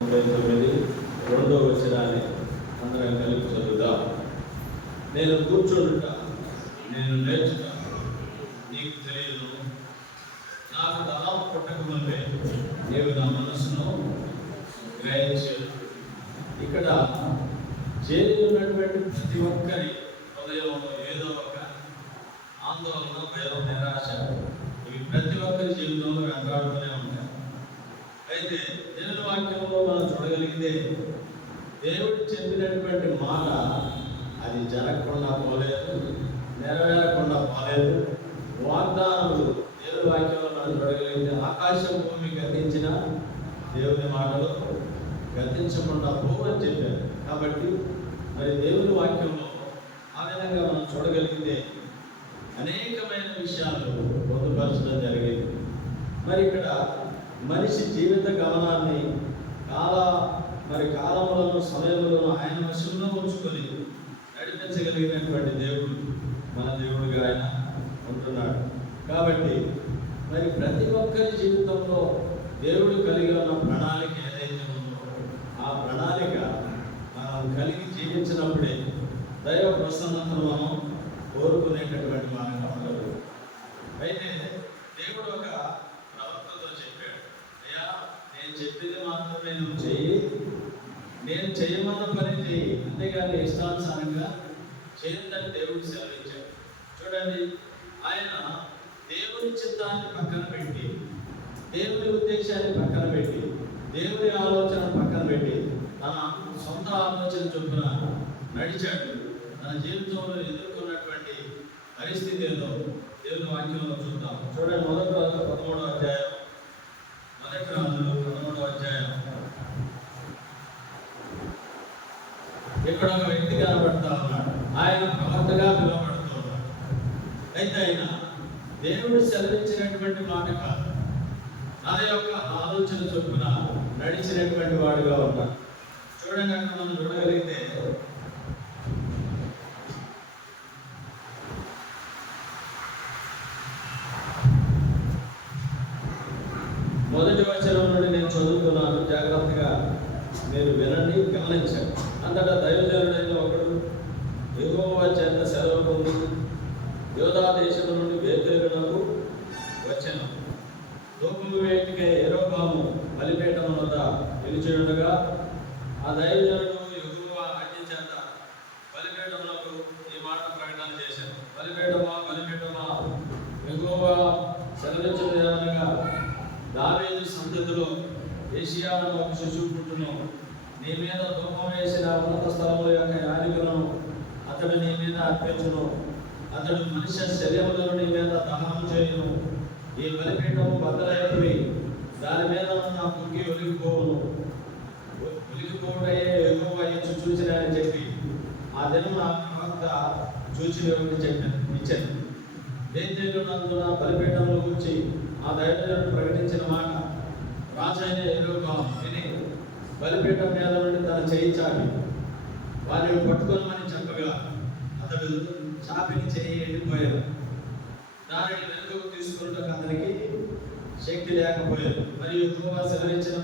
రెండో వచనాన్ని అందరం కలిపి చదువుదాం. నేను కూర్చోడుట, నేను నేర్చుట నీకు తెలియదు, నాకు తలాపు పుట్టకముందే నీవు నా మనస్సును గ్రహించాను. ఇక్కడ చేరి ఉన్నటువంటి ప్రతి ఒక్కరి హృదయంలో ఏదో ఒక ఆందోళన, భయం, నిరాశ ఇవి ప్రతి ఒక్కరి జీవితంలో వెంటాడుతూనే ఉంటాయి. అయితే దేవుని వాక్యంలో మనం చూడగలిగితే దేవుడు చెప్పినటువంటి మాట అది జరగకుండా పోలేదు, నెరవేరకుండా పోలేదు. వాగ్దానములు దేవుని వాక్యంలో మనం చూడగలిగితే ఆకాశం భూమి గతించిన దేవుని మాటలు గతించకుండా పోవని చెప్పారు. కాబట్టి మరి దేవుని వాక్యంలో ఆ విధంగా మనం చూడగలిగితే అనేకమైన విషయాలు పొందుపరచడం జరిగింది. మరి ఇక్కడ మనిషి జీవిత గమనాన్ని కాలములను సమయములను ఆయన వశంలో ఉంచుకొని నడిపించగలిగినటువంటి దేవుడు మన దేవుడిగా ఆయన ఉంటున్నాడు. కాబట్టి మరి ప్రతి ఒక్కరి జీవితంలో దేవుడు కలిగి ఉన్న ప్రణాళిక ఏదైతే ఉందో ఆ ప్రణాళిక మనం కలిగి జీవించినప్పుడే దైవ ప్రసన్నతను మనం కోరుకునేటటువంటి వారంగా ఉండదు. అయితే దేవుడు ఒక ప్రవక్తతో చెప్పాడు, అయ్యా నేను చెప్పింది మాత్రమే నువ్వు చెయ్యి, నేను చేయమన్న పని చెయ్యి, అంతేగాని ఇష్టానుసారంగా చేయొద్దని దేవుడు సెలవించాడు. చూడండి, ఆయన దేవుని చిత్తాన్ని పక్కన పెట్టి, దేవుని ఉద్దేశాన్ని పక్కన పెట్టి, దేవుని ఆలోచన పక్కన పెట్టి తన సొంత ఆలోచన చొప్పున నడిచాడు. తన జీవితంలో ఎదుర్కొన్నటువంటి పరిస్థితి ఏదో దేవుని వాక్యంలో చూద్దాం. చూడండి, మొదటి రాజులు 13వ అధ్యాయం. మొదటి రాజులు 13వ అధ్యాయం. ఇక్కడ ఒక వ్యక్తి కనబడతా ఉన్నాడు. ఆయన ప్రవక్తగా పిలువబడుతూ ఉన్నాడు. అయితే ఆయన దేవుడు సెలవించినటువంటి మాట కాదు, తన యొక్క ఆలోచన చొప్పున నడిచినటువంటి వాడుగా ఉన్నాడు. చూడండి, అక్కడ మనం చూడగలిగితే మొదటి వచనం నుండి నేను చదువుతున్నాను, జాగ్రత్తగా మీరు వినండి, గమనించండి. అంతటా దైవజనుడైన ఒకడు యెహోవా చేత సెలవు పొంది యోధా దేశం నుండి బేతేలునకు వచ్చెను. ధూపము వేటికై యరొబాము బలిపీఠం వద్ద నిలిచి ఉండగా ఆ దైవజనుడు యెహోవా ఆజ్ఞ చేత బలిపీఠములకు ఈ మాట ప్రకటన చేశాను. బలిపీఠమా, యెహోవా సెలవిచ్చినదేమనగా, దావీదు సంతతిలో యోషియాను ఒక శిశువు పుట్టును, నీ మీద ధూపం వేసిన ఉన్నత స్థలముల యొక్క యాజకులను అతడు నీ మీద అర్పించును, అతడు మనుష్య శరీరములను నీ మీద దహనం చేయును. ఈ బలిపీఠము బద్దలైనవి, దాని మీద ఉన్న కుక్కి ఒలికిపోవడయే యెహోవా చూచిన అని చెప్పి ఆ దినం ఆ ప్రవక్త చూచి ఇచ్చాను. బేతేలు నందున బలిపీఠంలో కూర్చి ఆ దైవజనుడు ప్రకటించిన మాట రాజైన యెరొబాము విని బలిపీఠం మీద నుండి తన చేయి చాపి వారిని పట్టుకోమని చెప్పగా అతడు చాపిని చేయి ఎండిపోయాడు. దానిని వెనుకకు తీసుకుంటూ అతనికి శక్తి లేకపోయాడు. మరియు యెహోవా సెలవిచ్చిన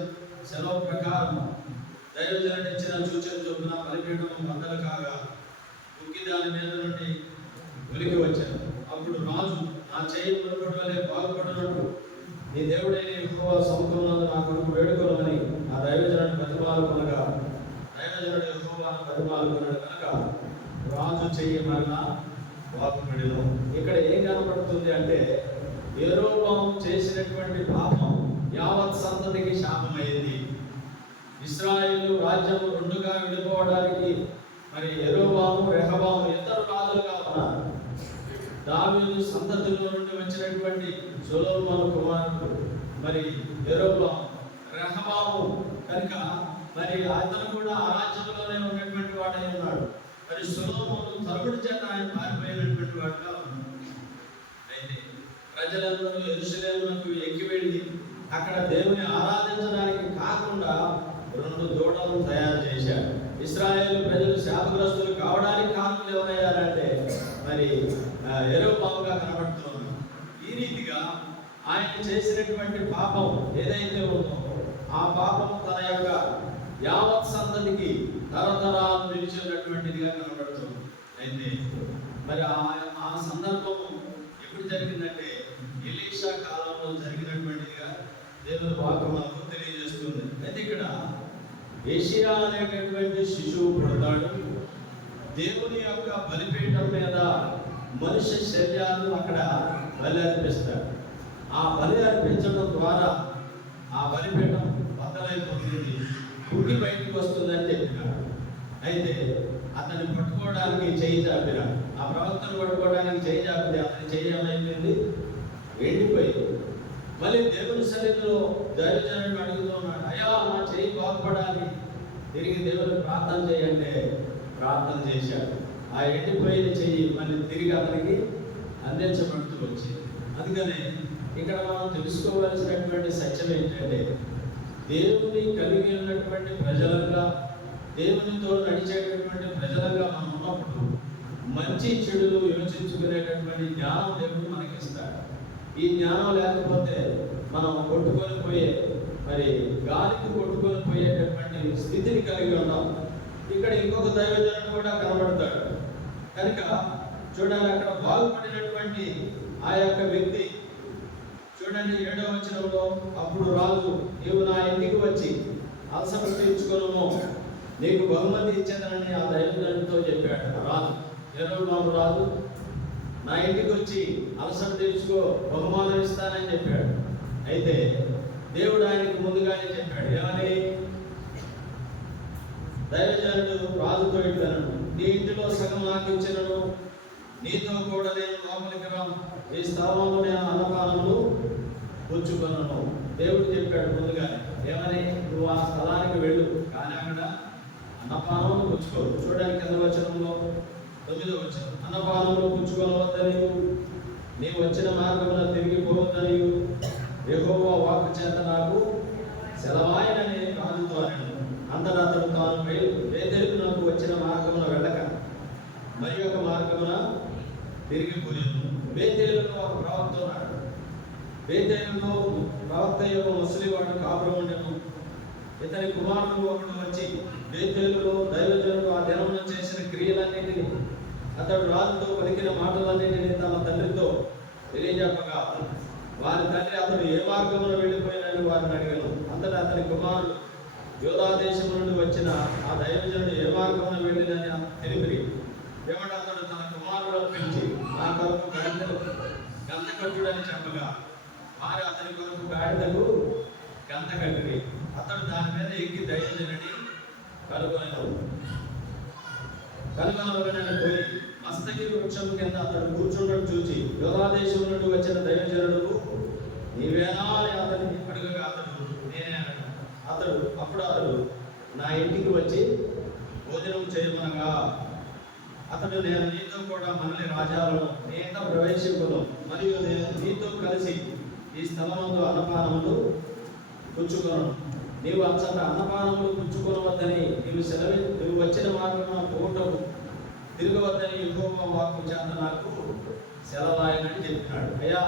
సెలవు ప్రకారం దైవజనుడు ఇచ్చిన సూచన చొప్పున బలిపీఠం బద్దలు కాగా కుక్కి దాని మీద నుండి ఉలికి వచ్చాను. అప్పుడు రాజు, నా చేయి మునుపటి వలె బాగుపడినట్టు నీ దేవుడైన యెహోవా సముఖంలో నా కొరకు వేడుకొనమని ఆ దైవజనుడు బతిమాలుకొనగా దైవజనుడు యెహోవాను బతిమాలుకొన్నాడు కనుక రాజు చెయ్యి మరలా బాగుపడెను. ఇక్కడ ఏం కనపడుతుంది అంటే, యెరొబాము చేసినటువంటి పాపం యావత్ సంతతికి శాపమైంది. ఇశ్రాయేలు రాజ్యం రెండుగా విడిపోవడానికి మరి యెరొబాము, రెహబాము ఇద్దరు రాజులుగా ఉన్నారు. దావీదు సంతతిలో నుండి వచ్చినటువంటి సొలొమోను కుమారుడు మరి యెరొబాము, రెహబాము కనుక మరి అతను కూడా ఆ రాజ్యంలోనే ఉన్నటువంటి వాడై ఉన్నాడు. మరి సొలొమోను తరువుడి చేత ఆయన పారిపోయినటువంటి వాడుగా ఉన్నాడు. అయితే ప్రజలందరూ యెరూషలేమునకు ఎక్కి వెళ్ళి అక్కడ దేవుని ఆరాధించడానికి కాకుండా 2 దూడలను తయారు చేశాడు. ఇశ్రాయేలు ప్రజలు శాపగ్రస్తులు కావడానికి కారణం ఎవరయ్యారంటే మరి యెరొబాముగా కనబడుతున్నారు. ఈ రీతిగా ఆయన చేసినటువంటి పాపం ఏదైతే ఉందో ఆ పాపం తన యొక్క తరతరాలు నిలిచేటటువంటిదిగా కనబడుతుంది. అయితే మరి ఆ సందర్భం ఎప్పుడు జరిగిందంటే ఎలీషా కాలంలో జరిగినటువంటిదిగా దేవుని వాక్యం మనకు తెలియజేస్తుంది. అయితే ఇక్కడ ఏషియా అనేటటువంటి శిశువు పుడతాడు. దేవుని యొక్క బలిపీఠం మీద మనుష్య శరీరాలు అక్కడ బలి అర్పిస్తాడు. ఆ బలి అర్పించడం ద్వారా ఆ బలిపీఠం బద్దలైపోతుంది, పుట్టి బయటికి వస్తుందని చెప్పినాడు. అయితే అతన్ని పట్టుకోవడానికి చేయి చాపినాడు. ఆ ప్రవక్తను పట్టుకోవడానికి చేయి చాపితే అతని చేయి ఏమైపోయింది? ఎండిపోయింది. మళ్ళీ దేవుని సన్నిధిలో దైవజనుడు అడుగుతూ ఉన్నాడు, అయ్యా నా చేయి బాగుపడాలి, తిరిగి దేవుని ప్రార్థన చేయంటే ప్రార్థన చేశాడు. ఆ ఎండిపోయిన చెయ్యి మళ్ళీ తిరిగి అతనికి అందించబడుతూ వచ్చింది. అందుకనే ఇక్కడ మనం తెలుసుకోవాల్సినటువంటి సత్యం ఏంటంటే, దేవుని కలిగి ఉన్నటువంటి ప్రజలుగా, దేవునితో నడిచేటటువంటి ప్రజలుగా మనం ఉన్నప్పుడు మంచి చెడులు యోచించుకునేటటువంటి జ్ఞానం దేవుడు మనకి ఇస్తాడు. ఈ జ్ఞానం లేకపోతే మనం కొట్టుకొని పోయే, మరి గాలికి కొట్టుకొని పోయేటటువంటి స్థితిని కలిగి ఉన్నాం. ఇక్కడ ఇంకొక దైవజనుడు కూడా కనబడతాడు కనుక చూడండి, అక్కడ బాగుపడినటువంటి ఆ యొక్క వ్యక్తి చూడండి 7వ వచనంలో, అప్పుడు రాజు నీవు నా ఇంటికి వచ్చి అలసట తీర్చుకొనుము, నీకు బహుమతి ఇచ్చేదనని ఆ దైవజనుడితో చెప్పాడు. రాజు యెరొబాము రాజు నా ఇంటికి వచ్చి అలసట తీర్చుకో, బహుమానం ఇస్తానని చెప్పాడు. అయితే దేవుడు ఆయనకి ముందుగానే చెప్పాడు, ఏమని? దైవజనుడు రాజుతో ఇట్లను, నీ ఇంటిలో సగం నాకు ఇచ్చినను, నీతో కూడా నేను లోపలికి రాను, ఈ స్థలంలో నేను అన్నపానములు పుచ్చుకొనను. దేవుడు చెప్పాడు ముందుగానే, ఏమని? నువ్వు ఆ స్థలానికి వెళ్ళు, కానీ అక్కడ అన్నపానములు పుచ్చుకోరు. చూడడానికి కింద వచనంలో 9వ వచనం, అన్నపానములు పుచ్చుకొనవద్దనియు, నీవు వచ్చిన మార్గమున తిరిగిపోవద్దనియు యెహోవా వాక్కు చేత నాకు సెలవాయనని రాజుతో అన్నాడు. అంతటా అతడు తాను బేతేలుకు నాకు వచ్చిన మార్గమున వెళ్ళక మరి ఒక మార్గమున తిరిగిపోయాను. బేతేలులో ఒక ప్రవక్త ఉన్నాడు. బేతేలులో ప్రవక్త యొక్క ముసలివాడు కాపురం ఉండెను. ఇతని కుమారుడు ఒకడు వచ్చి బేతేలులో దైవజనుడు ఆ దినమున చేసిన క్రియలన్నింటినీ, అతడు రాజుతో పలికిన మాటలన్నింటినీ తన తండ్రితో తెలియజెప్పగా, వారి తండ్రి అతడు ఏ మార్గమున వెళ్ళిపోయినని వారిని అడిగాను. అంతటా అతని కుమారుడు యోధా దేశం నుండి వచ్చిన ఆ దైవజనుడు ఏ మార్గమున వెళ్ళినని తెలిపి, ఏమంటే అతడు తన కుమారులను పిలిచి నా కొరకు గాడిదకు గంత కట్టుడని చెప్పగా, వారు అతని కొరకు గాడిదకు గంత కట్టి అతడు దాని మీద ఎక్కి దైవజనుడిని కనుగొనవలనని పోయి మస్తకి వృక్షం కింద అతడు కూర్చుండడం చూచి, యోధా దేశం నుండి వచ్చిన దైవజనుడు నీవేనా అని అతన్ని అడుగగా, అతడు నేనే అన్నాడు. అప్పుడు అతడు నా ఇంటికి వచ్చి భోజనం చేయమనగా, అతడు నేను నీతో కూడా మనల్ని రాజాలను నేత ప్రవేశింపును, మరియు నేను నీతో కలిసి ఈ స్థలమందు అన్నపానములు పుచ్చుకొను. నీవు అంతట అన్నపానములు పుచ్చుకొనవద్దని నువ్వు వచ్చిన మార్గమున పోవటము తిరగవద్దని యెహోవా వాక్కు చేత నాకు సెలవాయనని చెప్పినాడు. అయ్యా,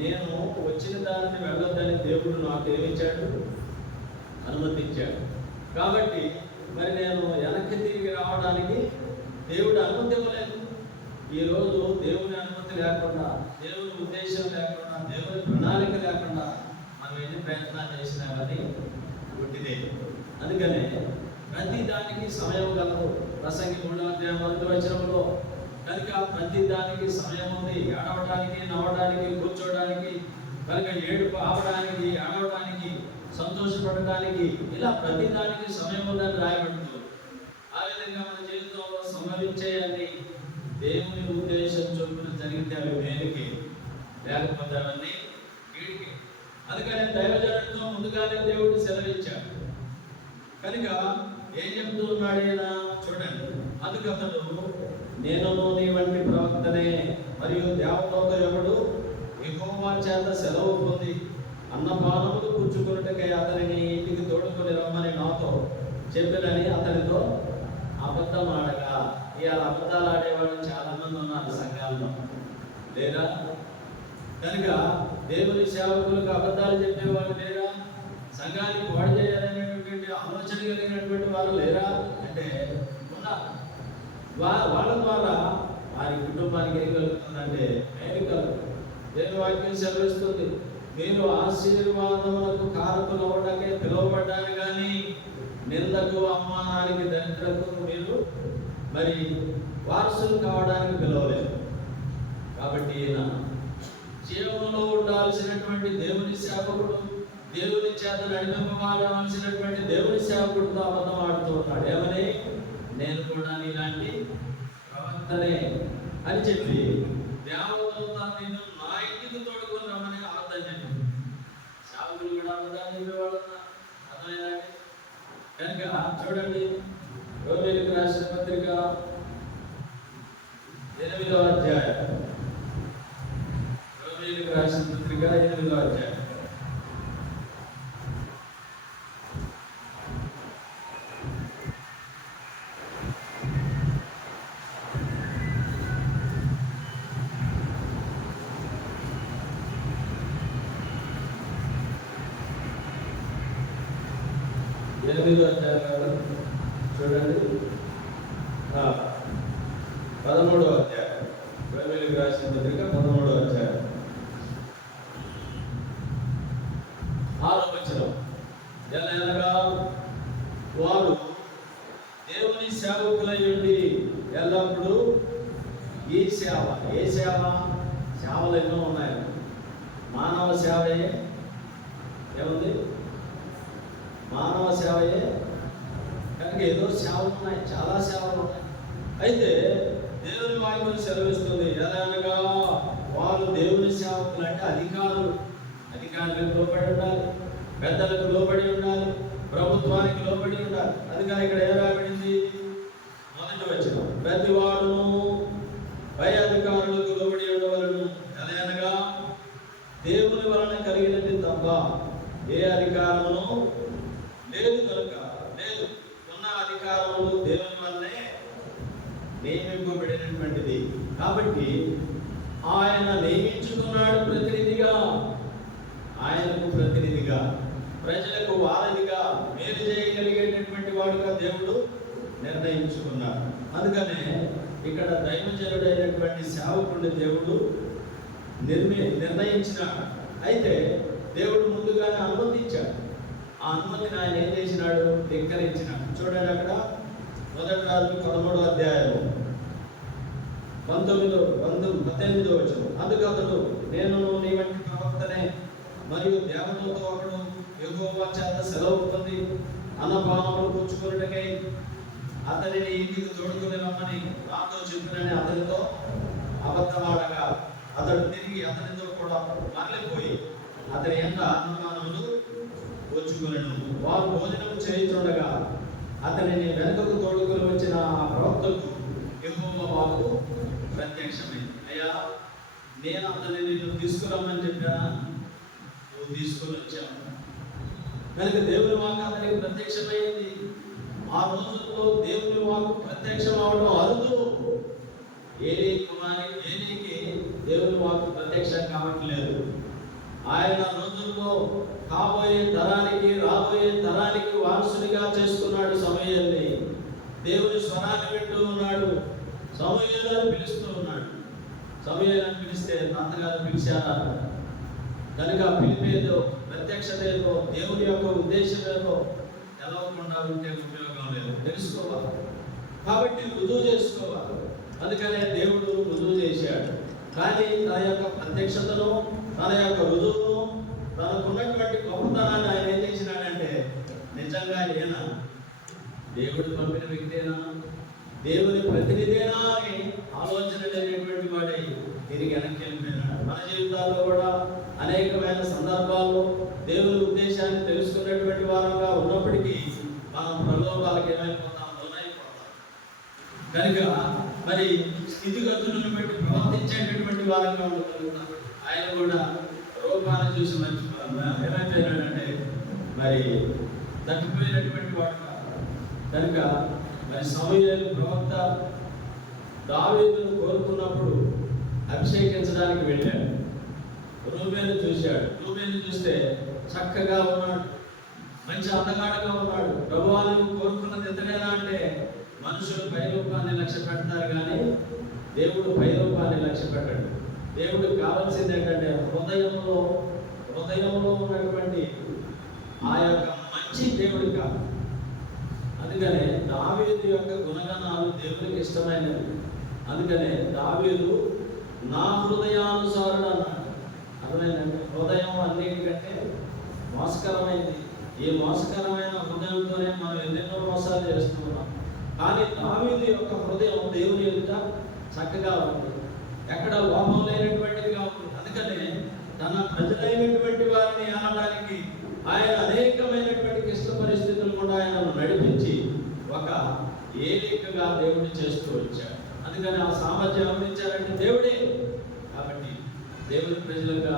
నేను వచ్చిన దానిని వెళ్ళొద్దని దేవుడు నాకు ఏమిచ్చాడు? అనుమతించాడు. కాబట్టి మరి నేను వెనక్కి తిరిగి రావడానికి దేవుడు అనుమతి ఇవ్వలేదు. ఈరోజు దేవుని అనుమతి లేకుండా, దేవుని ఉద్దేశం లేకుండా, దేవుని ప్రణాళిక లేకుండా మనం ఎన్ని ప్రయత్నాలు చేసినా కానీ గుడ్డిదే. అందుకనే ప్రతి దానికి సమయం గలదు. ప్రసంగి 3వ అధ్యాయం 1వ వచనంలో కనుక ప్రతి దానికి సమయం ఉంది. ఏడవడానికి, నవ్వడానికి, కూర్చోవడానికి, కనుక ఏడుపు ఆపడానికి, ఏడవడానికి, సంతోషపడడానికి, ఇలా ప్రతి దానికి సమయం ఉందని రాయబడుతుంది. ఆ విధంగా మన జీవితంలో సంభవించేయాలి. దేవుని ఉద్దేశం చొప్పున జరిగితే అవి మేలుకి, లేకపోతే అవన్నీ కీడికి. అందుకని దైవజనుడితో ముందుగానే దేవుడు సెలవిచ్చాడు. కనుక ఏం చెప్తూ ఉన్నాడు ఆయన చూడండి. అందుకు అతడు, నేను నీ వంటి ప్రవక్తనే, మరియు దేవదూత ఎవడు యెహోవా చేత సెలవు పొంది అన్నపానములు పుచ్చుకొనుటకై అతనిని ఇంటికి తోడుకొని రమ్మని నాతో చెప్పినని అతనితో అబద్ధం ఆడగా. ఇవాళ అబద్ధాలు ఆడేవాళ్ళు చాలా మంది ఉన్నారు సంఘాల్లో, లేదా? కనుక దేవుని సేవకులకు అబద్ధాలు చెప్పేవాళ్ళు లేరా? సంఘానికి పాడు చేయాలనేటువంటి ఆలోచన కలిగినటువంటి వారు లేరా అంటే ఉన్నారు. వాళ్ళ ద్వారా వారి కుటుంబానికి ఏం కలుగుతుందంటే మేలు కలుగుతుంది. దేవుని వాక్యం సెలవిస్తుంది, మీరు ఆశీర్వాదములకు కారకులు అవ్వడానికే పిలువబడ్డారు కానీ నిందకు, అవమానానికి, దరిద్రకు మీరు మరి వారసులు కావడానికి పిలవలేదు. కాబట్టి ఈయన జీవంలో ఉండాల్సినటువంటి దేవుని సేవకుడు, దేవుని చేత నడిపింపబడాల్సినటువంటి దేవుని సేవకుడితో అబద్ధం ఆడుతూ ఉన్నాడు. ఏమని? నేను కూడా నీలాంటి ప్రవక్తనే అని చెప్పి దేవదూత నిన్ను నా ఇంటికి తోడుకొని రమ్మని అబద్ధం చెప్పింది. సేవకులు కూడా అబద్ధాలు చెప్పేవాళ్ళు అర్థమైందండి. కనుక చూడండి, రోమీయులకు రాసిన పత్రిక 8వ అధ్యాయం, రోమీయులకు రాసిన పత్రిక 8వ అధ్యాయం. చూడండి, 13వ అధ్యాయం, రోమీయులకు రాసిన పత్రిక 13వ అధ్యాయం 6వ వచనం. ఎలాగనగా వారు దేవుని సేవకులై ఉండి ఎల్లప్పుడూ ఈ సేవ, ఏ సేవ? సేవలు ఎన్నో ఉన్నాయి. మానవ సేవయే ఏముంది? మానవ సేవయే. కనుక ఏదో సేవలు ఉన్నాయి, చాలా సేవలు ఉన్నాయి. అయితే దేవుని వాక్యం సెలవిస్తుంది, ఎలాగనగా వారు దేవుని సేవకులు అంటే అధికారులకు లోబడి ఉండాలి, పెద్దలకు లోబడి ఉండాలి, ప్రభుత్వానికి లోబడి ఉండాలి. అందుకని ఇక్కడ ఏం రాబడింది? మొదటి వచనం, ప్రతి వాడును పై అధికారులకు లోబడి ఉండవలను, ఎలాగనగా దేవుని వలన కలిగినది తప్ప ఏ అధికారమును లేదు. కనుక లేదు, ఉన్న అధికారములు దేవుని వల్లనే నియమింపబడినటువంటిది. కాబట్టి ఆయన నియమించుకున్నాడు ప్రతినిధిగా, ఆయనకు ప్రతినిధిగా, ప్రజలకు వారధిగా, మేలు చేయగలిగేటటువంటి వాడుగా దేవుడు నిర్ణయించుకున్నాడు. అందుకనే ఇక్కడ దైవజనుడైనటువంటి సేవకుడిని దేవుడు నిర్ణయించినాడు. అయితే దేవుడు ముందుగానే అనుమతించాడు. ఆ అనుమతిని ఆయన ఏం చేసినాడు? ధిక్కరించినాడు. చూడండి, అక్కడ మొదటి రాజులు 13వ అధ్యాయం 18వ వచనం. అందుకు అతడు, నేను నీ వంటి ప్రవక్తనే, మరియు దేవదూత ఒకడు యెహోవా చేత సెలవు పొంది అన్నపానములు పుచ్చుకొనుటకై అతనిని ఇంటికి తోడుకుని రమ్మని నాతో చెప్పినని అతనితో అబద్ధమాడగా అతడు తిరిగి అతనితో కూడా మరలిపోయి అతని ఎంత అన్నపానములు పుచ్చుకొనెను. వారు భోజనం చేయుచుండగా అతనిని వెనుకకు తోడుకొని వచ్చిన ఆ ప్రవక్తకు యెహోవా వాక్కు ప్రత్యక్షమైంది. అయ్యా, నేను అతన్ని నిన్ను తీసుకురమ్మని చెప్పానా? నువ్వు తీసుకొని వచ్చావు. కనుక దేవుని వాక్కు అతనికి ప్రత్యక్షమైంది. ఆ రోజుల్లో దేవుని వాక్కు ప్రత్యక్షం అవడం అరుదు. ఏలీకి దేవుని వాక్కు ప్రత్యక్షం కావట్లేదు. ఆయన రోజుల్లో కాబోయే తరానికి, రాబోయే తరానికి వారసునిగా చేసుకున్నాడు సమూయేలుని. దేవుని స్వరాన్ని వింటూ ఉన్నాడు. సమూయేలు అని పిలుస్తూ ఉన్నాడు. సమూయేలు అని పిలిస్తే తాతగారు పిలిచారా? కనుక పిలిపేదో, ప్రత్యక్షత ఏదో, దేవుని యొక్క ఉద్దేశం ఏదో తెలవకుండా ఉంటే ఉపయోగం లేదు. తెలుసుకోవాలి. కాబట్టి రుజువు చేసుకోవాలి. అందుకనే దేవుడు రుజువు చేశాడు. కానీ తన యొక్క ప్రత్యక్షతను, తన యొక్క రుజువును, తనకున్నటువంటి గొప్పతనాన్ని ఆయన ఏం చేసినాడంటే, నిజంగా ఏనా దేవుడు పంపిన వ్యక్తేనా, దేవుని ప్రతినిధేనా అని ఆలోచన లేనటువంటి వాడే తిరిగి వెనక్కి వెళ్ళిపోయినాడు. మన జీవితాల్లో కూడా అనేకమైన సందర్భాల్లో దేవుని ఉద్దేశాన్ని తెలుసుకున్నటువంటి వారంగా ఉన్నప్పటికీ మనం ప్రలోభాలకు ఏమైపోతాం, లోనైపోతాం. కనుక మరి స్థితిగతులను బట్టి ప్రవర్తించేటటువంటి వారంగా ఉండగలుగుతాం. ఆయన కూడా రూపాన్ని చూసి ఏమైపోయినాడంటే మరి తగ్గిపోయినటువంటి వాడు. కనుక మరి సమూయేలు ప్రవక్త దావీదును కోరుకున్నప్పుడు అభిషేకించడానికి వెళ్ళాడు. రూబేను చూశాడు. రూబేను చూస్తే చక్కగా ఉన్నాడు, మంచి అందగాడుగా ఉన్నాడు. ప్రభువా నువ్వు కోరుకున్నది ఎంతకైనా అంటే మనుషులు పైరూపాన్ని లక్ష్య పెడతారు కానీ దేవుడు పైరూపాన్ని లక్ష్య పెట్టాడు. దేవుడికి కావాల్సింది ఏంటంటే హృదయంలో ఉన్నటువంటి ఆ యొక్క మంచి దేవుడికి కాదు. అందుకనే దావీదు యొక్క గుణగణాలు దేవుడికి ఇష్టమైనవి. అందుకనే దావీదు నా హృదయానుసారుడు అన్నాడు. అర్థమైందంటే హృదయం అన్నిటికంటే మోసకరమైంది. ఈ మోసకరమైన హృదయంతోనే మనం ఎన్నెన్నో మోసాలు చేస్తున్నాం. కానీ దావీదు యొక్క హృదయం దేవుని ఎదుట చక్కగా ఉంది, ఎక్కడ లోపం లేనటువంటిదిగా ఉంది. అందుకనే తన ప్రజలైనటువంటి వారిని ఆనడానికి ఆయన అనేకమైనటువంటి క్లిష్ట పరిస్థితులు కూడా ఆయనను నడిపించి ఒక ఏలికగా దేవుడిని చేస్తూ వచ్చాడు. అందుకని ఆ సామర్థ్యం అందించారంటే దేవుడే. కాబట్టి దేవుని ప్రజలుగా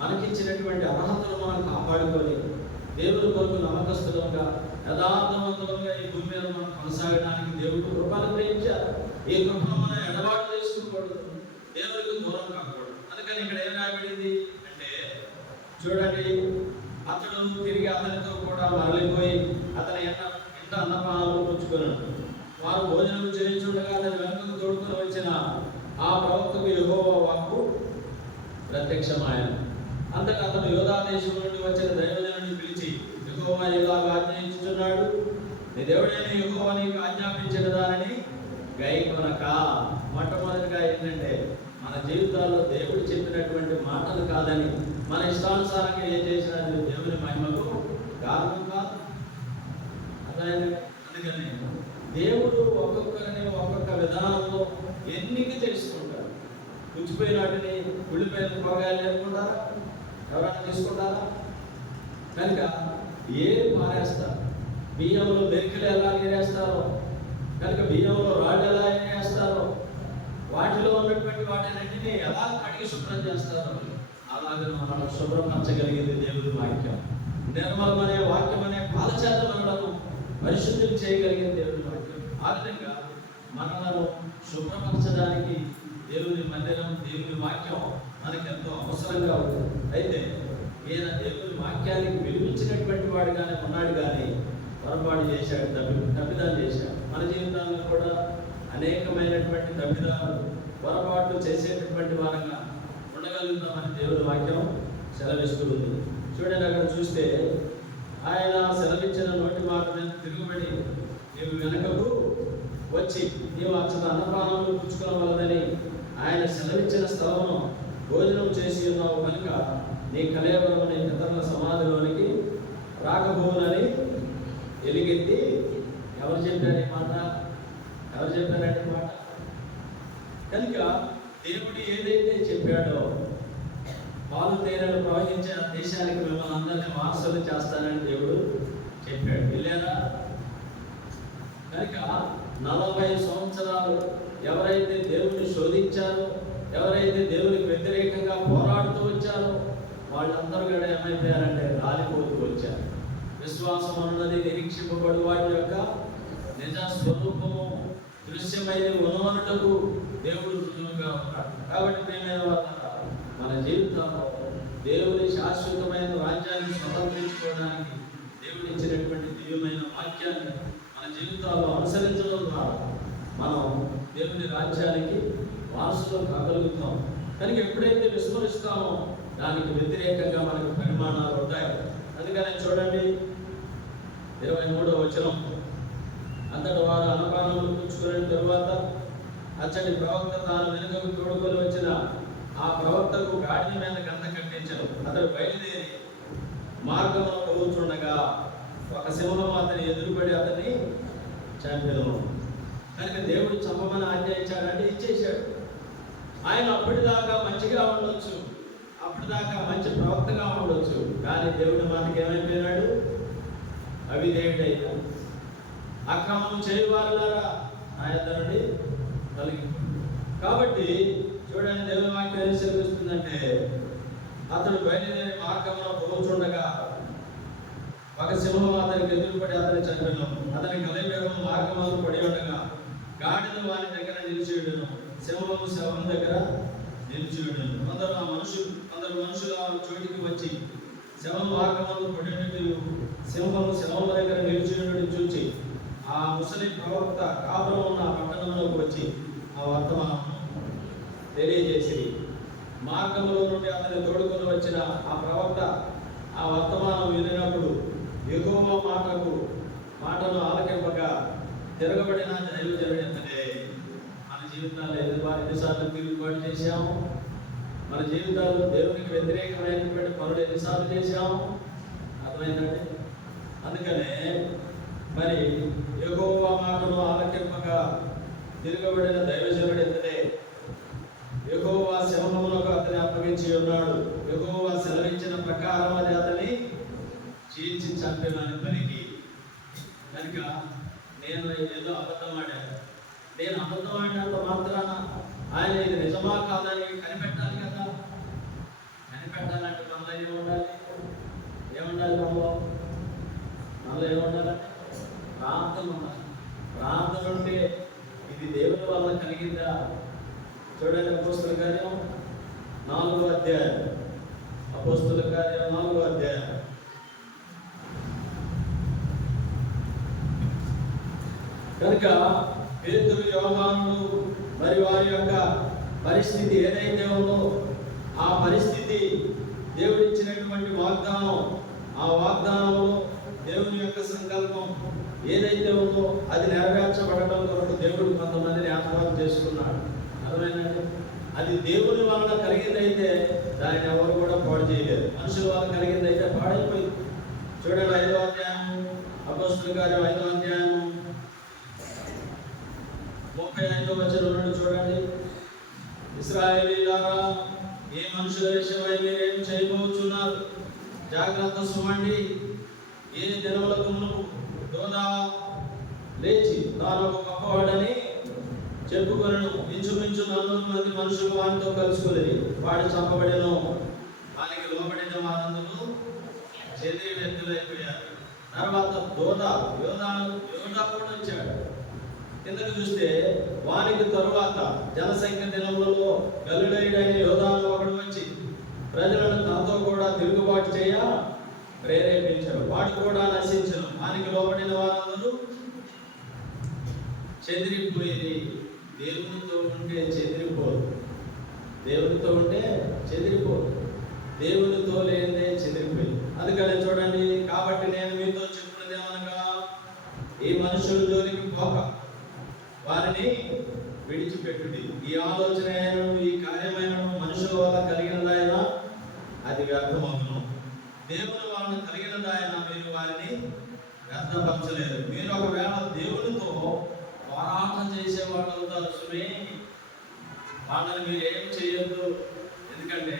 మనకిచ్చినటువంటి అర్హతలు మనం కాపాడుకొని దేవుని కొరకు నమ్మకస్తులంగా యథార్థవంతులంగా ఈ భూమి మీద మనం కొనసాగడానికి దేవుడు కృపను గ్రహించారు. ఈ కృపను మనం ఎడబాటు చేసుకోకూడదు, దేవునికి దూరం కాకూడదు. అందుకని ఇక్కడ ఏం రాబడింది అంటే చూడండి, అతడు తిరిగి అతనితో కూడా మరలిపోయి అతని ఇంట అన్నపానాలు పుచ్చుకున్నాడు. వారు భోజనం చేయించుండగా అతని వెనుకకు తోడుకొని వచ్చిన ఆ ప్రవక్తకు యెహోవా వాక్కు ప్రత్యక్షమాయను. అంతటా అతను యోధా దేశం నుండి వచ్చిన దైవజనుడిని పిలిచి, యెహోవా ఇలాగ ఆజ్ఞయించుచున్నాడు, నీ దేవుడైన యెహోవా నీకు ఆజ్ఞాపించిన దానిని గైకొనక. మొట్టమొదటిగా ఏంటంటే మన జీవితాల్లో దేవుడు చెప్పినటువంటి మాటలు కాదని మన ఇష్టానుసారంగా ఏం చేసినా దేవుని మహిమకు కారణం కాదు. అందుకని దేవుడు ఒక్కొక్కరిని ఒక్కొక్క విధానంలో ఎన్నిక చేసుకుంటారు. పుచ్చిపోయిన వాటిని ఉల్లిపోయిన కూరగాయలు అనుకుంటారా? ఎవరైనా తీసుకుంటారా? కనుక ఏది పారేస్తారు, బియ్యంలో బెరికలు ఎలా ఏరేస్తారో, కనుక బియ్యంలో రాళ్ళు ఎలా ఏరేస్తారో, వాటిలో ఉన్నటువంటి వాటినన్నింటినీ ఎలా కడిగి శుభ్రం చేస్తారో అలాగే మనం శుభ్రపరచగలిగింది దేవుడి వాక్యం. నిర్మలమనే వాక్యం అనే పాలచేత మనలను పరిశుద్ధం చేయగలిగింది దేవుడి వాక్యం. ఆ విధంగా మనలను శుభ్రపరచడానికి దేవుని మందిరం, దేవుని వాక్యం మనకి ఎంతో అవసరంగా ఉంది. అయితే ఈయన దేవుని వాక్యానికి విలువించినటువంటి వాడుగానే ఉన్నాడు, కానీ పొరపాటు చేశాడు, తప్పిదాలు చేశాడు. మన జీవితాల్లో కూడా అనేకమైనటువంటి తప్పిదాలు, పొరపాట్లు చేసేటటువంటి వారంగా ఉండగలుగుతామని దేవుని వాక్యం సెలవిస్తుంది. చూడండి, అక్కడ చూస్తే ఆయన సెలవిచ్చిన నోటి మాట మీద తిరుగుబడి నీవు వెనకకు వచ్చి నీవు అచ్చట అన్నపానంలో పుచ్చుకోవలదని ఆయన సెలవిచ్చిన స్థలమును భోజనం చేసి ఉన్నావు కనుక నీ కలేవరము నీ పితరుల సమాధిలోనికి రాకపోనని ఎలుగెత్తి. ఎవరు చెప్పారు ఈ మాట? ఎవరు చెప్పారంటే మాట? కనుక దేవుడు ఏదైతే చెప్పాడో, పాలు తేనెలు ప్రవహించే ఆ దేశానికి మిమ్మల్ని అందరినీ వారసులు చేస్తానని దేవుడు చెప్పాడు. వెళ్ళారా? కనుక 40 సంవత్సరాలు ఎవరైతే దేవుడిని శోధించారో, ఎవరైతే దేవునికి వ్యతిరేకంగా పోరాడుతూ వచ్చారో వాళ్ళందరూ కూడా ఏమైపోయారంటే రాలిపోతూ వచ్చారు. విశ్వాసం అన్నది నిరీక్షింపబడు వాటి యొక్క నిజ స్వరూపము దృశ్యమైన ఉన్నటకు దేవుడు రుజువుగా ఉన్నాడు. కాబట్టి ప్రియమైన వాళ్ళ మన జీవితంలో దేవుని శాశ్వతమైన రాజ్యాన్ని స్వతంత్రించుకోవడానికి దేవుడు ఇచ్చినటువంటి దివ్యమైన వాక్యాన్ని మన జీవితాల్లో అనుసరించడం ద్వారా మనం దేవుని రాజ్యానికి వారసులు కాగలుగుతాం. కనుక ఎప్పుడైతే విస్మరిస్తామో దానికి వ్యతిరేకంగా మనకు పరిమాణాలు ఉంటాయి. అందుకనే చూడండి 23వ వచనం, అంతటి వారు అన్నపానములు పుచ్చుకున్న తరువాత అచ్చటి ప్రవక్త తాను వెనుకకు తోడుకొని వచ్చిన ఆ ప్రవక్తకు గాడిద మీద గంట కట్టించను. అతడు బయలుదేరి మార్గంలో పోతుండగా ఒక సింహం అతని ఎదురుపడి అతన్ని చంపెను. కనుక దేవుడు చంపమని ఆజ్ఞ ఇచ్చాడంటే ఇచ్చేశాడు. ఆయన అప్పటిదాకా మంచిగా ఉండొచ్చు, అప్పటిదాకా మంచి ప్రవక్తగా ఉండొచ్చు, కానీ దేవుడు మనకి ఏమైపోయినాడు? అవిధేయుడైనా అక్రమం చేయవారులారా నా యొద్ద నుండి కలిగిపోయింది. కాబట్టి చూడండి, దేవుని వాక్యం ఏం సెలవిస్తుందంటే అతడు బయలుదేరి మార్గంలో పోతుండగా ఒక సింహం అతనికి ఎదురుపడి అతని చంపెను. అతని కలవేగం మార్గంలో పడి ఉండగా గాడిద వాని దగ్గర నిలిచియుడును, సింహము శవం దగ్గర నిలిచియుడును. కొందరు మనుషులు ఆ చోటికి వచ్చి శవం మార్గమందు పడినట్టు సింహము శవముల దగ్గర నిలిచినట్టు చూచి ఆ ముసలి ప్రవక్త కాపురం ఉన్న పట్టణంలోకి వచ్చి ఆ వర్తమానం తెలియజేసి మార్గంలో నుండి అతని తోడుకొని వచ్చిన ఆ ప్రవక్త ఆ వర్తమానం వినినప్పుడు యెహోవా మాటను ఆలకింపగా తిరగబడిన దైవజనుడు ఎంతనే. మన జీవితాల్లో ఎన్నిసార్లు తిరుగుబాటు చేశాము, మన జీవితాల్లో దేవునికి వ్యతిరేకమైనటువంటి పనులు ఎన్నిసార్లు చేశాము, అర్థమైందండి. అందుకనే మరి యెహోవా మాటను ఆలకింపగా తిరగబడిన దైవజనుడు ఎంతనే. యెహోవా సింహమునకు అతని అప్పగించి ఉన్నాడు. యెహోవా సెలవిచ్చిన ప్రకారం అది అతని చీల్చి చంపినని పలికి. కనుక నేను ఏదో అబద్ధం ఆడాను, నేను అబద్ధం ఆడినంత మాత్రాన ఆయన ఇది నిజమా కాదని కనిపెట్టాలి కదా. కనిపెట్టాలంటే మనలో ఏముండాలి? మనలో ఏముండాలంటే ప్రార్థన ఉండాలి. ప్రార్థన ఉంటే ఇది దేవుని వల్ల కలిగిందా? చూడండి, అపోస్తుల కార్యం 4వ అధ్యాయం. అపోస్తుల కార్యం 4వ అధ్యాయం. కనుక పేతురు, యోహానులు మరి వారి యొక్క పరిస్థితి ఏదైతే ఉందో ఆ పరిస్థితి దేవుడిచ్చినటువంటి వాగ్దానం, ఆ వాగ్దానంలో దేవుని యొక్క సంకల్పం ఏదైతే ఉందో అది నెరవేర్చబడటం కొరకు దేవుడు కొంతమందిని ఏర్పాటు చేసుకున్నాడు. అర్థమైందండి. అది దేవుని వలన కలిగిందైతే దాన్ని ఎవరు కూడా పాడు చేయలేరు. మనుషుల వల్ల కలిగిందైతే పాడైపోయింది. చూడండి 5వ అధ్యాయం, అపోస్తుల కార్యం 5వ అధ్యాయం 35వ వచనం నుండి చూడండి. ఇశ్రాయేలీయులారా, ఏ మనుషుల విషయమై మీరేం చేయబోతున్నారు? జాగ్రత్త సుమండి. ఏ దినములకు మునుపు యోనా లేచి తాను ఒక గొప్పవాడని చెప్పుకొనను. ఇంచుమించు 400 మంది మనుషులు వారితో కలుసుకొని వాడు చంపబడెను. వారికి లోబడిన వారందరూ చెదిరి వ్యక్తులైపోయారు. తర్వాత యోధా కూడా వచ్చాడు. కిందకు చూస్తే వానికి తరువాత జనసంఖ్య దినములలో గలిలయుడైన యోధాను ఒకడు వచ్చి ప్రజలను తనతో కూడా తిరుగుబాటు చేయ ప్రేరేపించారు. వాడు కూడా నశించను. వానికి లోబడిన వారందరూ చెదిరిపోయేది. దేవునితో ఉంటే చెదిరిపోదు. దేవునితో ఉంటే చెదిరిపోదు. దేవునితో లేదే చెదిరిపోయింది. అందుకనే చూడండి, కాబట్టి నేను మీతో చెప్పుకున్నది ఏమనగా, ఈ మనుషుల జోలికి పోక వారిని విడిచిపెట్టుడి. ఈ ఆలోచన ఈ కార్యమైన మనుషుల వల్ల కలిగినదైనా అది వ్యర్థమవును. దేవుని వలన కలిగినదైనా మీరు వారిని వ్యర్థపరచలేరు. మీరు ఒకవేళ దేవునితో పోరాటం చేసేవాళ్ళు అవుతారు సుమే. వాళ్ళని మీరు ఏం చేయొద్దు. ఎందుకంటే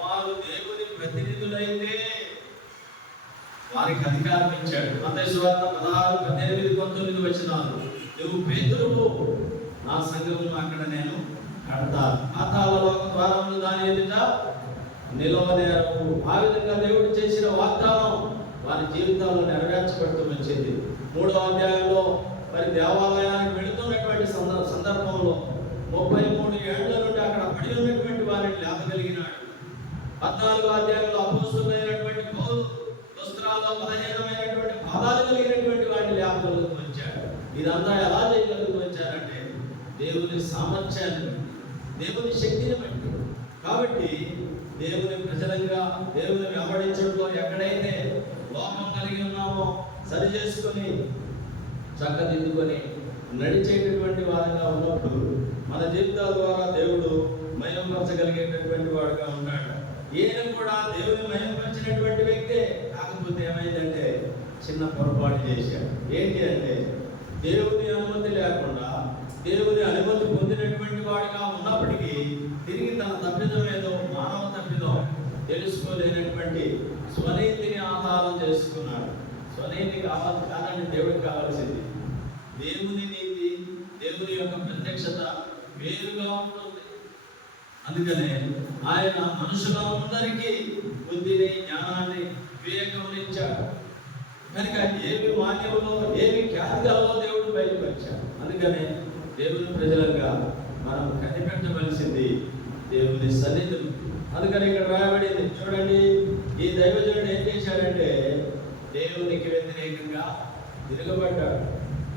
వారు దేవుని ప్రతినిధులైతే వారికి అధికారం ఇచ్చాడు. మత్తయి సువార్త 16:18-19 వచనాలు. నువ్వు పేతురువు, నా సంఘమును అక్కడ నేను కడతాను, పాతాళ ద్వారములు దాని ఎదుట నిలవనేరవు. ఆ విధంగా దేవుడు చేసిన వాగ్దానం వారి జీవితాల్లో నెరవేర్చబడుతూ వచ్చింది. 3వ అధ్యాయంలో మరి దేవాలయానికి వెళుతున్నటువంటి సందర్భంలో 33 ఏళ్ల నుండి అక్కడ పడి ఉన్నటువంటి వారిని లేపగలిగినాడు. 14వ అధ్యాయంలో అపోస్తులైనటువంటి పౌలు వస్త్రాల్లో బలహీనమైనటువంటి పాదాలు కలిగినటువంటి వాడిని లేపగలుగుతూ వచ్చాడు. ఇదంతా ఎలా చేయగలుగుతూ వచ్చారంటే దేవుని సామర్థ్యాన్ని, దేవుని శక్తిని బట్టి. కాబట్టి దేవుని ప్రజలంగా దేవుని వెంబడించడంలో ఎక్కడైతే లోపం కలిగి ఉన్నామో సరి చేసుకొని చక్కదిద్దుకొని నడిచేటటువంటి వారిగా ఉన్నప్పుడు మన జీవితాల ద్వారా దేవుడు మహిమపరచగలిగేటటువంటి వాడుగా ఉన్నాడు. ఈయన కూడా దేవుని మహిమపరిచినటువంటి వ్యక్తే. కాకపోతే ఏమైందంటే చిన్న పొరపాటు చేశాడు. ఏంటి అంటే దేవుని అనుమతి లేకుండా దేవుని అనుమతి పొందినటువంటి వాడిగా ఉన్నప్పటికీ తిరిగి తన తప్పిదం ఏదో మానవ తప్పిదం తెలుసుకోలేనటువంటి స్వనీతిని ఆధారం చేసుకున్నాడు. స్వనీతి కాదండి దేవుడికి కావాల్సింది దేవుని నీతి, దేవుని యొక్క ప్రత్యక్షత వేరుగా ఉంటుంది. అందుకనే ఆయన మనుషులందరికీ బుద్ధిని, జ్ఞానాన్ని, వివేకముని ఇచ్చాడు. కనుక ఏవి మాన్యములో ఏవి ఖ్యాతిగాలో దేవుడు బయటపరిచాడు. అందుకనే దేవుని ప్రజలంగా మనం కనిపెట్టవలసింది దేవుని సన్నిధులు. అందుకని ఇక్కడ రాయబడింది చూడండి, ఈ దైవజనుడు ఏం చేశాడంటే దేవునికి వ్యతిరేకంగా తిరగబడ్డాడు.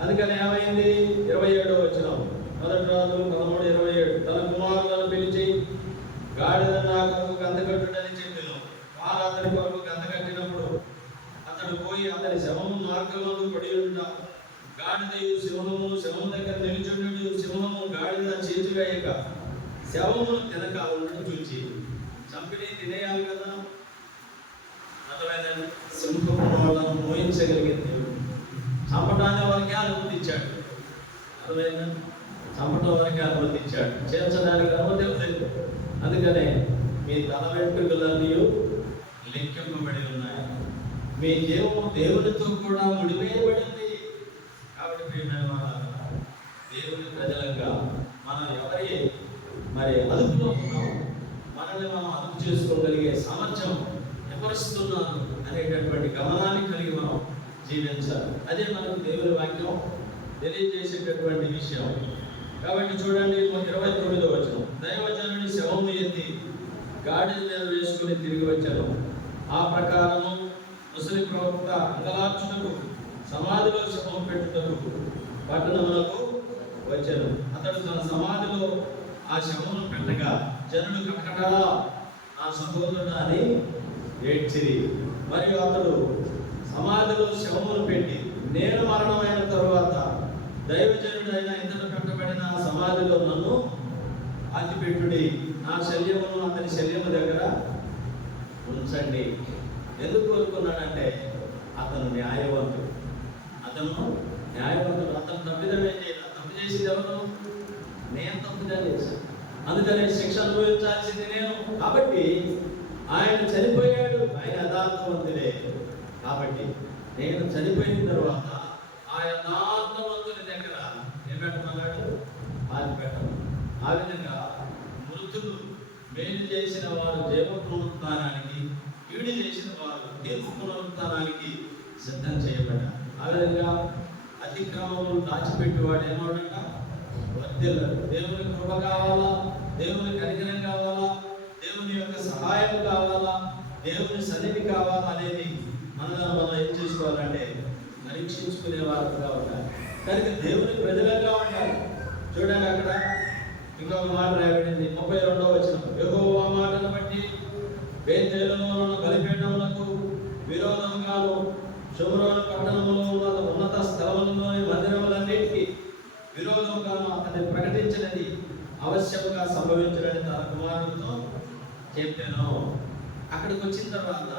అందుకని ఏమైంది? 27వ వచనం, మొదటి రాజులు 13:27. తన కుమారులను పిలిచి గాడిద నా కొరకు గంతకట్టుడని చెప్పాను. వారు అతని కొరకు గంత కట్టినప్పుడు అతడు పోయి అతని శవము మార్గంలో పడి ఉండ, గాడిదయు సింహము శవము దగ్గర నిలుచుండు, సింహము గాడిద చేతి వేయక శవమును తినక ఉండడం చూచి చంపిని తినేయాలి కదా. అర్థమైందండి? సింహము వాళ్ళను మోయించగలిగింది దేవుడు. చంపటాన్ని వరకే అనుమతించాడు. అర్థమైందండి? చంపటం వరకే అనుమతించాడు, చేర్చడానికి అనుమతి లేదు. అందుకనే మీ తల వెంట్రుకలన్నీ లెక్కింపబడి ఉన్నాయి. మీ జీవము దేవునితో కూడా ముడివేయబడింది. కాబట్టి ప్రియమైన దేవుని ప్రజలంగా మనం ఎవరి అదుపులో ఉన్నాం, మనల్ని మనం అదుపు చేసుకోగలిగే సామర్థ్యం ఎవరిస్తున్నాను అనేటటువంటి గమనాన్ని కలిగి మనం జీవించాలి. అదే మనకు దేవుని వాక్యం తెలియజేసేటటువంటి విషయం. కాబట్టి చూడండి 29వ వచనం, దైవజనుని శవమును ఎత్తి గాడిద మీద వేసుకుని తిరిగి వచ్చాను. ఆ ప్రకారము ముసలి ప్రవక్త అంగలార్చుటకు సమాధిలో శవం పెట్టుటకు పట్టణములకు వచ్చాను. అతడు తన సమాధిలో ఆ శవమును పెట్టగా జనులు కటకటా ఆ సహోదరుడు అని ఏడ్చిరి. మరియు అతడు సమాధిలో శవమును పెట్టి, నేను మరణమైన తరువాత దైవజనుడైన ఇతడు పెట్టబడిన సమాధిలో నన్ను అతిపెట్టుడి, నా శల్యమును అతని శల్యము దగ్గర ఉంచండి. ఎందుకు కోరుకున్నాడంటే అతను న్యాయవంతుడు. అతను తప్పిదం ఏం చేయాలి? తప్పు చేసింది ఎవరు? నేను తప్పుగా చేశాను. అందుకనే శిక్ష అనుభవించాల్సింది నేను. కాబట్టి ఆయన చనిపోయాడు, ఆయన యథార్థవంతుడే. కాబట్టి నేను చనిపోయిన తర్వాత ఆ యథార్థవంతుని దగ్గర ఏం పెట్టమన్నాడు? పాతి పెట్టమన్నాడు. ఆ విధంగా మృతులు మేలు చేసిన వారు జీవ పునరుత్థానానికి, కీడు చేసిన వారు తీర్పు పునరుత్థానానికి సిద్ధం చేయబడ్డారు. ఆ విధంగా అతిక్రమములు దాచిపెట్టేవాడు ఏమవుడంట? వర్ధిల్లడు. దేవుని కృప కావాలా, దేవుని కనికరం కావాలా, దేవుని యొక్క సహాయం కావాలా, దేవుని సన్నిధి కావాలా అనేది మనం ఏం చేసుకోవాలంటే పరీక్షించుకునే వారుగా ఉండాలి. కనుక దేవుని ప్రజలుగా ఉండాలి. చూడండి, అక్కడ ఇంకొక మాట రాయబడింది 32వ వచనం, యెహోవా మాటను బట్టి బేతేలులో బలిపీఠములకు విరోధంగాను షోమ్రోను పట్టణంలో ఉన్న ఉన్నత స్థలములలోని మందిరములన్నిటికీ విరోధంగాను అతన్ని ప్రకటించినది అవశ్యంగా సంభవించడని తన కుమారుడితో చెప్పాను. అక్కడికి వచ్చిన తర్వాత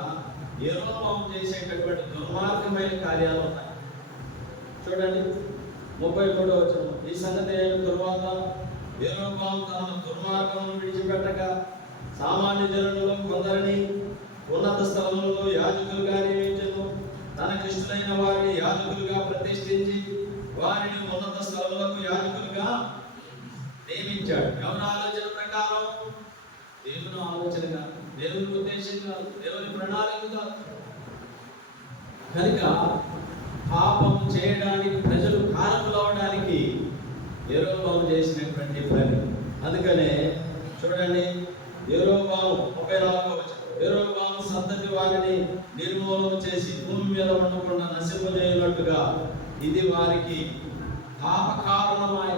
యెరొబాము చేసేటటువంటి దుర్మార్గమైన కార్యాలు ఉన్నాయి. చూడండి 33వ వచనం, ఈ సంగతి అయిన తరువాత యెరొబాము తన దుర్మార్గమును విడిచిపెట్టక సామాన్య జనులలో కొందరిని ఉన్నత స్థలములలో యాజకులుగా నియమించెను. తనకిష్టులైన వారిని యాజకులుగా ప్రతిష్ఠించి వారిని ఉన్నత స్థలములకు యాజకులుగా నియమించాడు. ఎవరి ఆలోచన ప్రకారం? దేవుని ఆలోచన కాదు, దేవుని ఉద్దేశం కాదు, దేవుని ప్రణాళిక కాదు. కనుక పాపం చేయడానికి ప్రజలు కారకులవడానికి యెరొబాము చేసినటువంటి పని. అందుకనే చూడండి, యెరొబాము 34వ వచనం, యెరొబాము సంతతి వారిని నిర్మూలన చేసి భూమి మీద ఉండకుండా నశింపజేయనట్టుగా ఇది వారికి పాప కారణమై,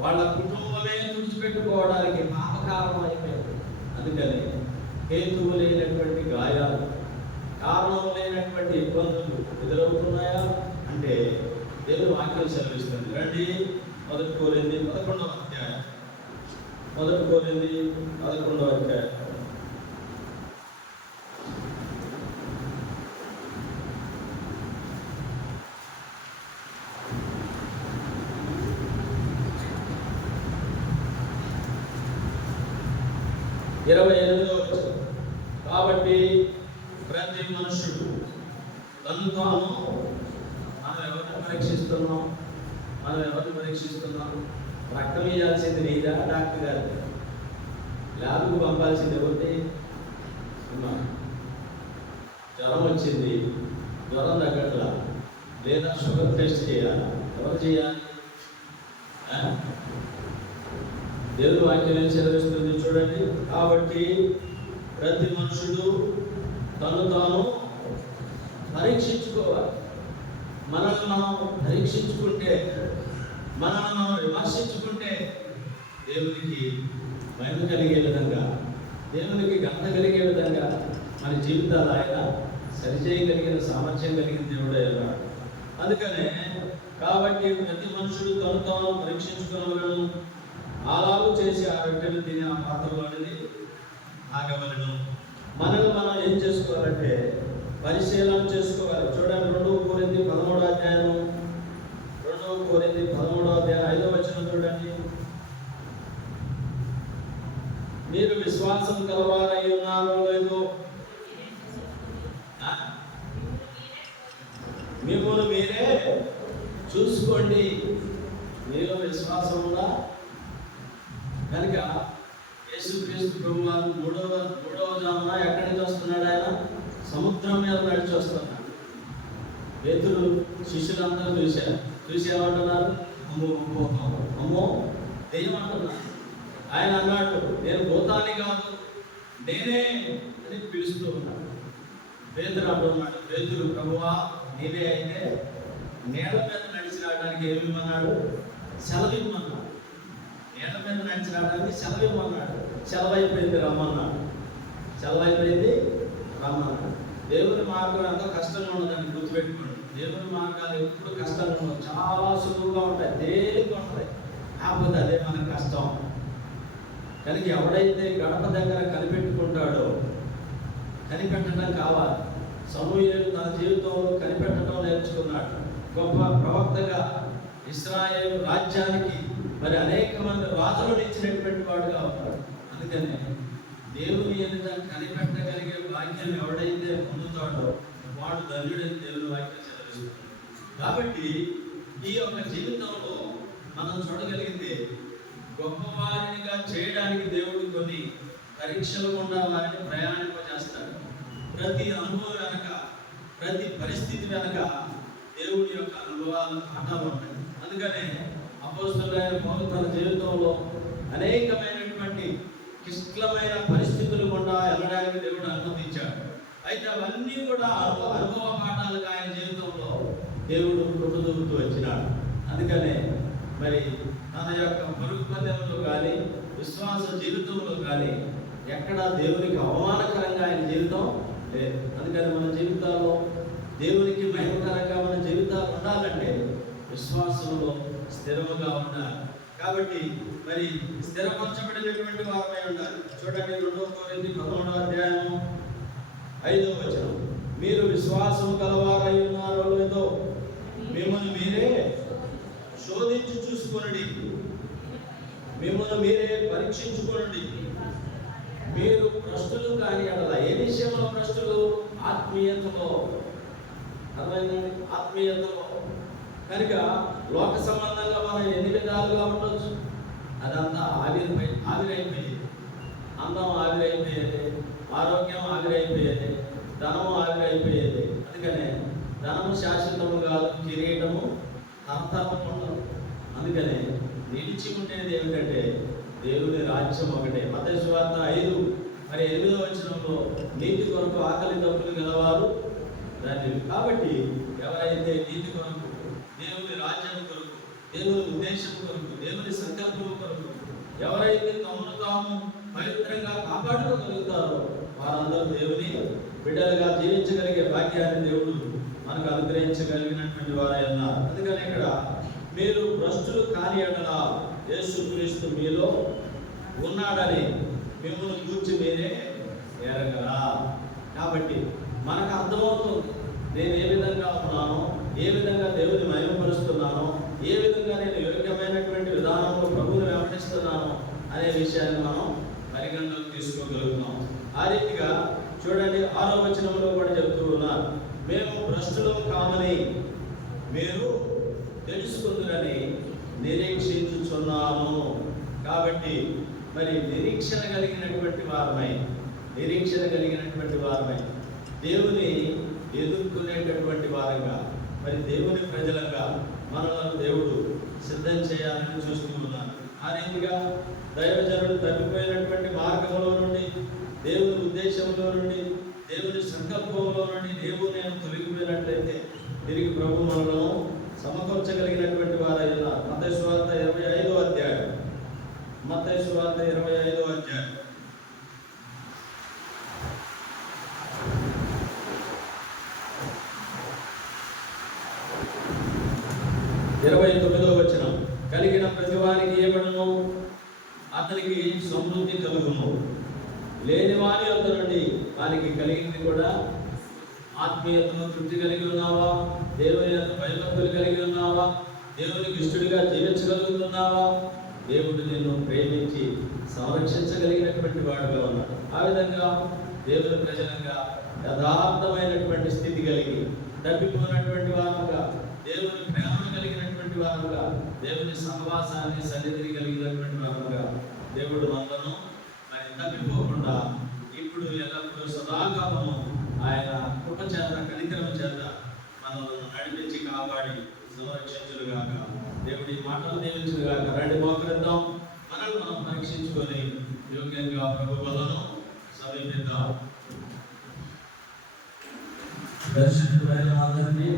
వాళ్ళ కుటుంబమే తుడిచిపెట్టుకోవడానికి పాప కారణమైపోయింది. అందుకని హేతువు లేనటువంటి గాయాలు, కారణం లేనటువంటి ఇబ్బందులు ఎదురవుతున్నాయా అంటే దేవుని వాక్యం సెలవిస్తుంది. రండి 1 కొరింథీ 11వ అధ్యాయం, 1 కొరింథీ 11వ అధ్యాయం. కాబట్టి ప్రతి మనుషుడు తను తాను, మనం ఎవరిని పరీక్షిస్తున్నాం? రక్తం ఇవ్వాల్సింది నీదా, డాక్టర్ గారు? ల్యాబ్కు పంపాల్సింది ఎవరిని? జ్వరం వచ్చింది, జ్వరం తగ్గట్లా, లేదా షుగర్ టెస్ట్ చేయాలి, ఎవరు చేయాలి? దేవుని వాక్యం సెలవిస్తుంది. చూడండి, కాబట్టి ప్రతి మనుషుడు తను తాను పరీక్షించుకోవాలి. మనల్ని మనం పరీక్షించుకుంటే, మనల్ని మనం విమర్శించుకుంటే దేవునికి మహిమ కలిగే విధంగా, దేవునికి ఘనత కలిగే విధంగా మన జీవితాలు ఆయన సరిచేయగలిగిన సామర్థ్యం కలిగిన దేవుడే అన్నాడు. అందుకనే కాబట్టి ప్రతి మనుషుడు తను తాను పరీక్షించుకోవలను, అలాగూ చేసి ఆ రొట్టెలు తిని ఆ పాత్రలో అనేది ఆగవలను. మనల్ని మనం ఏం చేసుకోవాలంటే పరిశీలన చేసుకోవాలి. చూడండి 2 కొరింథీ 13వ అధ్యాయం 5వ వచనం చూడండి. మీరు విశ్వాసం కలవారై ఉన్నారో లేదో మిమ్మల్ని మీరే చూసుకోండి. మీలో విశ్వాసం ఉందా? కనుక యేసుక్రీస్తు ప్రభువారు మూడవ జామున ఎక్కడి నుంచి వస్తున్నాడు? ఆయన సముద్రం మీద నడిచి వస్తున్నాడు. పేతురు శిష్యులందరూ చూసి ఏమంటున్నారు? అమ్మో దెయ్యం అంటున్నారు. ఆయన అన్నాడు, నేను భూతాన్ని కాదు, నేనే అని పిలుస్తూ ఉన్నాడు. పేతురు అంటున్నాడు, పేతురు ప్రభువా నీవే అయితే నీళ్ళ మీద నడిచి రావడానికి ఏమిమ్మన్నాడు? సెలవిమ్మన్నాడు. నీళ్ళ మీద నడిచి రావడానికి సెలవిమ్మన్నాడు. సెలవైపోయింది రమ్మన్నాడు. దేవుని మార్గం ఎంతో కష్టంగా ఉండదని గుర్తుపెట్టుకోండి. దేవుని మార్గాలు ఎప్పుడు కష్టంగా ఉండవు, చాలా సులువుగా ఉంటాయి, తేలిక ఉంటాయి. కాకపోతే అదే మన కష్టం. కనుక ఎవడైతే గడప దగ్గర కనిపెట్టుకుంటాడో, కనిపెట్టడం కావాలి. సమూయేలు తన జీవితంలో కనిపెట్టడం నేర్చుకున్నాడు. గొప్ప ప్రవక్తగా ఇశ్రాయేలు రాజ్యానికి మరి అనేక మంది రాజులను ఇచ్చినటువంటి వాడుగా ఉన్నాడు. అందుకనే దేవుని ఎదుట కనిపెట్టగలిగే వాక్యం ఎవడైతే పొందుతాడో వాడు ధన్యుడని దేవుని వాక్యం చదివిస్తుంది. కాబట్టి ఈ యొక్క జీవితంలో మనం చూడగలిగితే గొప్పవారినిగా చేయడానికి దేవుడు కొన్ని పరీక్షలు గుండా వారిని ప్రయాణింపజేస్తాడు. ప్రతి అనుభవం వెనక, ప్రతి పరిస్థితి వెనక దేవుడి యొక్క అనుభవాలు, పాఠాలు ఉంటాయి. అందుకనే అపోస్తలుడైన పౌలు తన జీవితంలో అనేకమైనటువంటి క్లిష్టమైన పరిస్థితులు గుండా వెళ్ళడానికి దేవుడు అనుమతించాడు. అయితే అవన్నీ కూడా అనుభవ పాఠాలుగా ఆయన జీవితంలో దేవుడు కృపదూపుతూ వచ్చినాడు. అందుకనే మరి తన యొక్క పరుగు పందెంలో కానీ, విశ్వాస జీవితంలో కానీ ఎక్కడా దేవునికి అవమానకరంగా ఆయన జీవితం లేదు. అందుకని మన జీవితాల్లో దేవునికి మహిమకరంగా మన జీవితాలు ఉండాలంటే విశ్వాసంలో స్థిరముగా ఉండాలి. కాబట్టి మరి స్థిరపరచబడినటువంటి వారమై ఉండాలి. చూడండి 2 కొరింథీ 11వ అధ్యాయం 5వ వచనం. మీరు విశ్వాసం కలవారై ఉన్నారో లేదో మిమ్మల్ని మీరే శోధించి చూసుకోండి, మిమ్మల్ని మీరే పరీక్షించుకోండి. మీరు భ్రష్టులు కాని అలా. ఏ విషయంలో భ్రష్టులు? ఆత్మీయతలో. అర్థమైందండి? ఆత్మీయతలో. కనుక లోక సంబంధంగా మనం ఎన్ని విధాలుగా ఉండొచ్చు, అదంతా ఆవిరైపోయేది. అందం ఆవిరైపోయేది, ఆరోగ్యం ఆవిరైపోయేది, ధనము ఆవిరైపోయేది. అందుకనే ధనము శాశ్వతము కాదు, కిరీటము తరతరము ఉండదు. అందుకనే నిలిచి ఉండేది ఏమిటంటే దేవుని రాజ్యం ఒకటే. మత్తయి సువార్త 5:8వ వచనంలో నీతి కొరకు ఆకలి దప్పులు గలవారు దాన్ని. కాబట్టి ఎవరైతే నీతి కొరకు, దేవుని రాజ్యం కొరకు, దేవుని ఉద్దేశం కొరకు, దేవుని సంకల్పం కొరకు ఎవరైతే తమను తాము పవిత్రంగా కాపాడుకోగలుగుతారో వారందరూ దేవుని బిడ్డలుగా జీవించగలిగే భాగ్యాన్ని దేవుడు మనకు అనుగ్రహించగలిగినటువంటి వారై ఉన్నారు. అందుకని ఇక్కడ మీరు భ్రష్టులు కాని ఎడల యేసుక్రీస్తు మీలో ఉన్నాడని మిమ్మల్ని గూర్చి మీరే ఎరగరా. కాబట్టి మనకు అర్థమవుతుంది నేను ఏ విధంగా ఉన్నానో, ఏ విధంగా దేవుని మహిమపరుస్తున్నానో, ఏ విధంగా నేను యోగ్యమైనటువంటి విధానంలో ప్రభువుని వెంబడిస్తున్నాను అనే విషయాన్ని మనం పరిగణలోకి తీసుకోగలుగుతాం. ఆ రీతిగా చూడండి 6వ వచనంలో కూడా చెప్తూ ఉన్నారు, మేము భ్రష్టులం కామని మీరు తెలుసుకుందురని నిరీక్షించుచున్నాము. కాబట్టి మరి నిరీక్షణ కలిగినటువంటి వారమై దేవుని ఎదుర్కొనేటటువంటి వారంగా, మరి దేవుని ప్రజలుగా మనలను దేవుడు సిద్ధం చేయాలని చూస్తూ ఉన్నారు. ఆ రీతిగా దైవజనుడు తప్పిపోయినటువంటి మార్గంలో నుండి దేవుని ఉద్దేశంలో నుండి, దేవుని సంకల్పంలో నుండి నేను తొలగిపోయినట్లయితే తిరిగి ప్రభు మనలను సమకూర్చగలిగినటువంటి వారైన మత్తయి సువార్త 25వ అధ్యాయం. మత్తయి సువార్త 25వ అధ్యాయం 29వ వచనం. కలిగిన ప్రతివానికి ఏమనను, అతనికి సమృద్ధి కలుగును. లేని వారి వద్ద నుండి వారికి కలిగింది కూడా ఆత్మీయతను తృప్తి కలిగి ఉన్నావా? దేవుని యొక్క భయభక్తులు కలిగి ఉన్నావా? దేవునికి ఇష్టడిగా జీవించగలుగుతున్నావా? దేవుడు నిన్ను ప్రేమించి సంరక్షించగలిగినటువంటి వాడుగా ఉన్నాడు. ఆ విధంగా దేవుని ప్రజలంగా యథార్థమైనటువంటి స్థితి కలిగి, తప్పిపోయినటువంటి వారుగా, దేవుని ప్రేమను కలిగినటువంటి వారుగా, దేవుని సహవాసాన్ని సన్నిధిని కలిగినటువంటి వారుగా దేవుడు మనలను మరి తప్పిపోకుండా ఇప్పుడు ఎల్లప్పుడూ సదాకాలము ఆయన కృప చేత, కనికరము చేత మనలను నడిపించి కాపాడి సంరక్షించుగాక. దేవుడి మాటలు దీవించుగాక. రండి మోకరిద్దాం, మనల్ని మనం పరీక్షించుకొని యోగ్యంగా ప్రభు వలను సమీపిద్దాం. దర్శకులైన అందరినీ